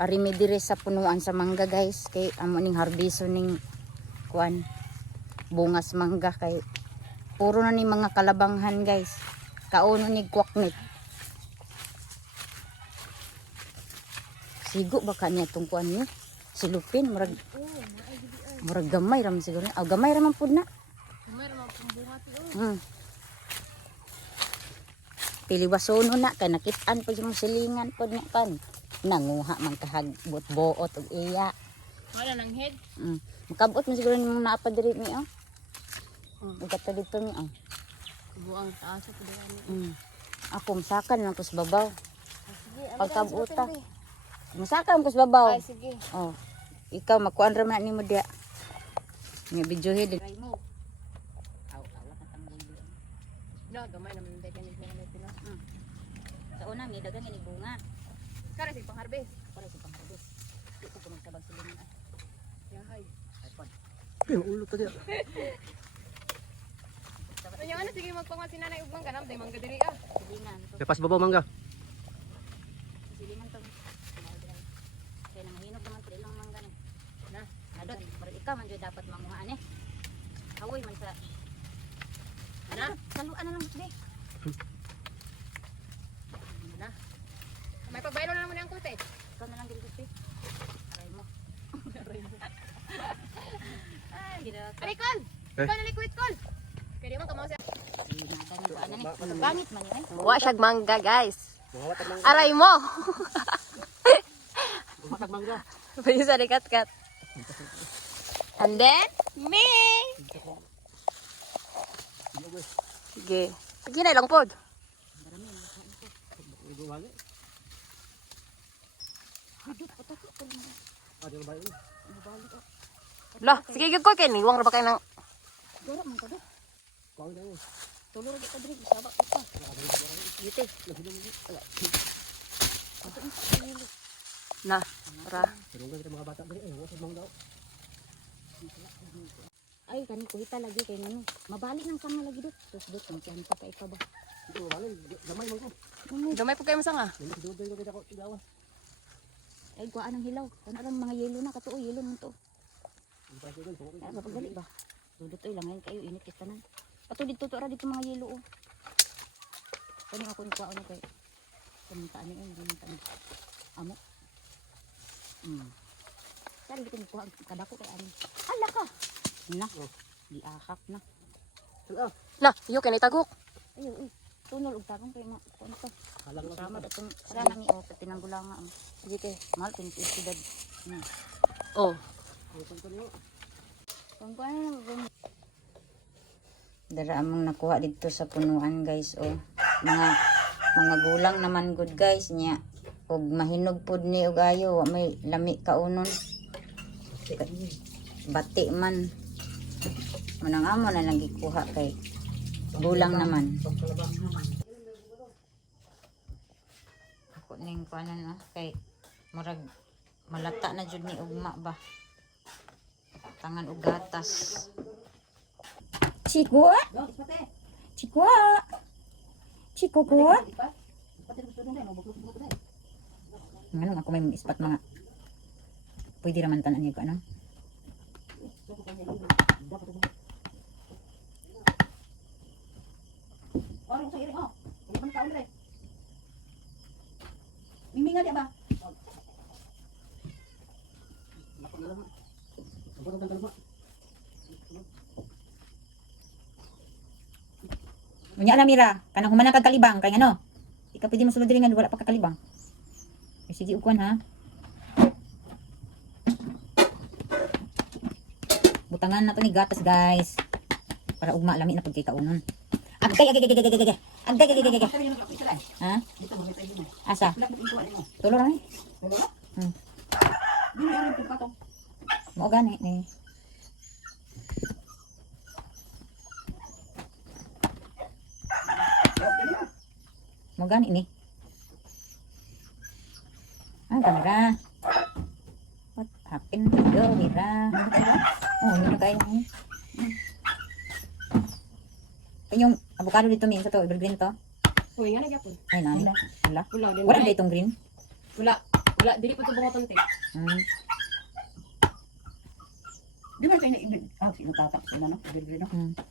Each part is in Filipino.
Ari mi dire sa punuan sa mangga guys, kay amo ning harbiso ning kuan bungas mangga, kay puro na ni mga kalabanghan guys. Kauno ni kwaknit. Sigo baka niya itong kuan niya. Silupin murag gamay ram siguro. Ah, gamay ra man pud na. Gamay ra man pud bunga ti. Piliwasono na kay nakit-an pud yung silingan pud nga kan. Nanguha man kahagbot boot og iya. Wala nang head. Makabot man siguro nimo naapa diri mi oh. Ugata dito mi oh. Buang taas sa pudani. Ako masakan lang ko sa babaw. Sige, Pagkabuta. Masakan ko sa babaw. ay sige. Oh. Ikaw makuan ra man nimo dia. Nga video head. Try mo. Aw, wala ka tang bulo. No, gamay naman hindi ka nito na pila. Sa una mi dagan ni bunga. Kare si pang-harvest. Para sa pangharvest. Ito ko magtabag silingan. Yahay. iPhone. Yung ulo to dia. Kanya ano sige magpangat si nanay ug mangga namday mangga diri ah. Silingan to. Lepas babaw mangga. Silingan to. Kaya nangahinog naman pala ilang mangga ni. Na, Adot, pero ikaw man jud dapat mamuhaan eh. Hawoy man sa. Na? Saluan na lang be. na. May pagbaylo na naman ang kote. Ikaw na lang dito be. Try mo. Ay, ginawa ko. Alikon. Ikaw na liquid call. Kaya man kamo siya. Bangit man yan. Wa siyag mangga guys. Mga watag mangga. Aray mo. Mga watag mangga. Pwede sa kat. And then, me. Sige. Sige na lang pod. Ibu wali. Ada yang baik ni. Lah, sige gyud ko kay ni wang ra ba kay nang Dora man ko do. Kau dah. Tulor kita diri sabak kita. Gite. na ra. Terunggan kita mga bata dali. Watag mangga. Ay kani ko hita lagi kay ngano. Mabalik nang sanga lagi dot. Terus dot ang tiyan pa ikaw ba. Itu wali gamay mangga. Gamay po kayo masanga. Ini kedua kita kau tigawan. Ay kuan ang hilaw. Kana lang mga yelo na katuoy yelo man to. Presiden pokok. Ay mapagali ba. Dudot oy lang ngayon kayo init kita nan. Pato dito to ra dito mga yelo oh. Kani ako ni kuan kay. Pumunta ni ang pumunta ni. Amo. Saan dito ni kuan kadako kay ani. Ala ka. Na. Di ahak na. Sila. Na, iyo kay tagok. Ayo uy. Tunol og tarong kay ma kuan ka. Halang lang. Sama datong sana ni o tinanggulanga am. Sige te. Mahal pintisidad. Oh. Kung kuan na dara among nakuha dito sa punuan guys oh. Mga gulang naman good guys nya. Og mahinog pud ni og ayo wa may lami kaunon. Bati man. Manang amo na nagikuha kay gulang naman. Ako ning kuanan kay murag malata na jud ni ugma ba. Tangan og gatas. Chikwa? Chikwa? Chikwa? Ano ako may ispat mga pwede raman tanan niyo ko ano? Miminga dia ba? Unya na mira, kanang humana kag kalibang kay ano? Ikaw pwede mo sulod diri nga wala pa ka kalibang. Sige ukuan ha. Butangan na to ni gatas guys. Para ugma lami na pud kay kaunon. Agay. Ha? Asa? Tulor ni. Mo gani ni. Mo gani ni. Kamera. What happened to the Mira? Oh, yun na kayo. Yung avocado dito min sa to, evergreen to. Uy, nga nagyapon. Ay, nani. Wala. Wala din. Wala ba itong green? Wala. Wala, dili po ito bungoton te. Di ba kayo na-ibig? Sino tatak sa ano? Ibig no?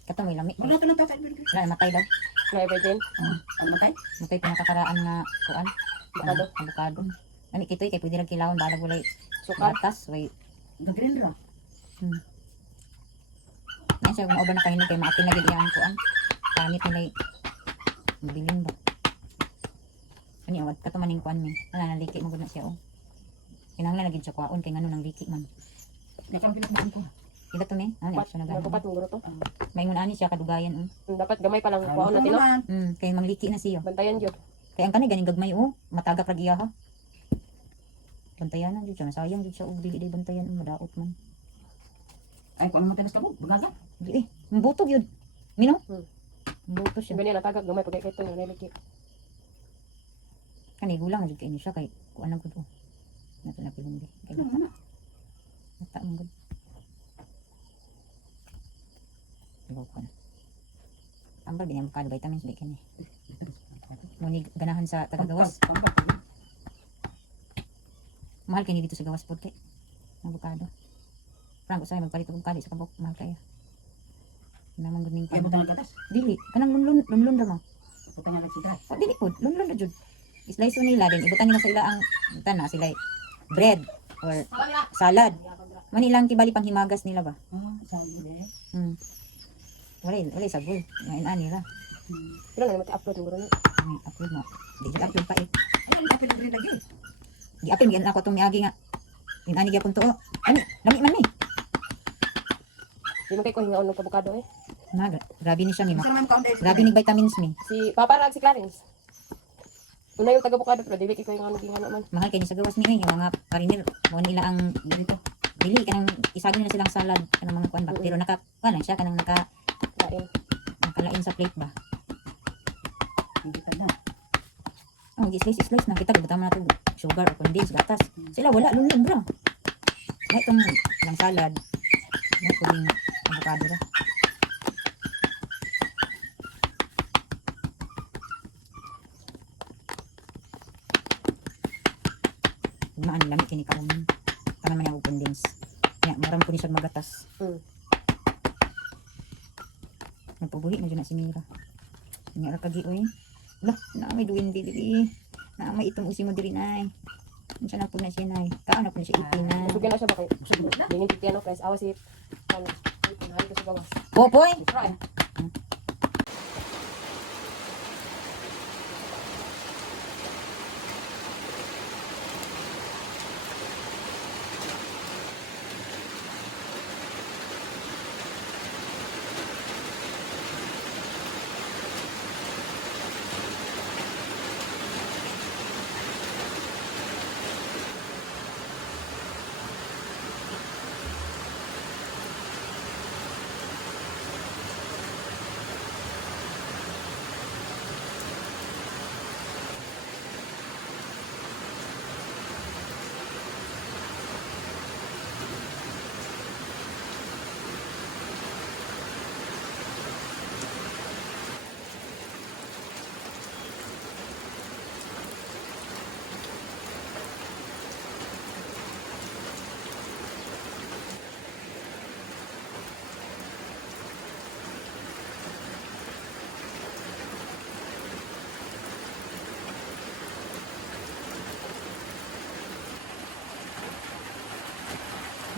Kato may lami. Wala ito ng tatak. Ibig. Wala, matay daw. Na everything. Ano matay? Matay pinakakaraan nga kuan. Bakado. Avocado. Ani kitoy kay pwede ra kilawon balag walay Sukar. batas way. Gagrin ra. Na siya mauban na kahinog kay maapil na gid iyang kuan. Panit nilay bilin ba. Ani awat kato maning kuan mi. Wala na liki mo gud na siya oh. Kinahanglan na gid siya kuaon kay ngano nang liki man. Nakang pinagbuhan ko. Ila to ni, ano siya nagano. Nagkupat ng guro to. Maingon ani siya kadugayan Dapat gamay pa lang kuha natin no. kay mangliki na siya. Bantayan jud. Kay ang kanay ganing gagmay oh, matagak ra giya ha. Bantayan na jud siya, sayang jud siya og dili day bantayan madaot man. Ay, kung ano matigas ka mo? Bagaga. Dili, mbutog yun. Mino? Hmm. Mbuto siya. Ganyan natagak gamay pag kay ito nga liki. Kanay gulang jud kay ni siya kay kuan ang gud. Nato na pilindi. Kay Ano? mata man gud. Loko na. Ambal din ang avocado vitamins ba kani. Muni ganahan sa taga-gawas. Mahal kini dito sa gawas pod kay avocado. Franco sa magpalit og kali sa kabok mahal kaya. Naman gud ning Ay, butang ang katas. dili kanang lunlun ra mo. Butang ang nagsitra. O dili pod lunlun ra jud. Slice nila din ibutan nila sa ila ang tana sila bread or salad. Manilang tibali pang himagas nila ba? Sabi eh. Wala sagol. Ngayon nila. Pero na mati-upload ng guro na. Ay, upload mo. Di jud upload pa eh. Ayun, apil ang lagi. Gi-upload yan ako tong miagi nga. Inani gyapon to. Ani, lami man ni. Di man kay ko hingaon ng avocado eh. Grabe ni siya mi. Saan man kaon dahil? Grabe ni vitamins mi. Si Papa Rag si Clarence. Una yung taga-avocado pero dili kay ko yung ano man. Mahal kay ni sa gawas ni yung mga karinir mo nila ang Dito. dili kanang isagin nila silang salad kanang mga kuan ba. Pero naka kuan lang siya kanang Lain. nakalain sa plate ba. Hindi ka na. Oh, slice na kita gubata man nato sugar or condensed gatas. Sila wala lunlun bro. Na itong lang salad. Na puling avocado ra. Maan lamig kini kaon. Tanan man yung condensed. Ya, maram ko ni siya magatas. Nagpabuhi na dyan na si Mira. Nga ra kagi oy. Lah, na may duwin dili. Na may itong usi mo diri nay. Unsa na pud na siya nay. Kaon na pud siya ipin na. Sugan na siya ba kay? Dingin titi ano guys, awas it. Ano? Hari ko sa gawas. Popoy. Try.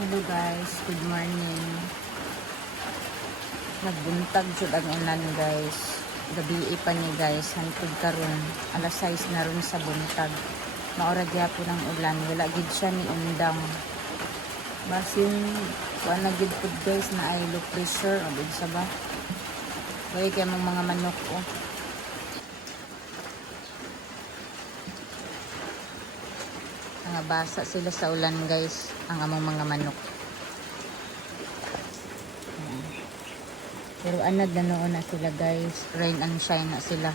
Hello guys, good morning. Nagbuntag jud ang ulan guys. Gabi pa ni guys, hantod karon. Alas 6 na ron sa buntag. Maura gyapon ang ulan, wala gid siya ni undang. Basin wala gid pud guys na ay low pressure o sa ba. Kaya kay mga manok oh. Nga basa sila sa ulan guys ang among mga manok. Ayan. Pero anad na noon na sila guys, rain and shine na sila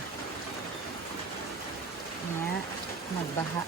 nga magbaha.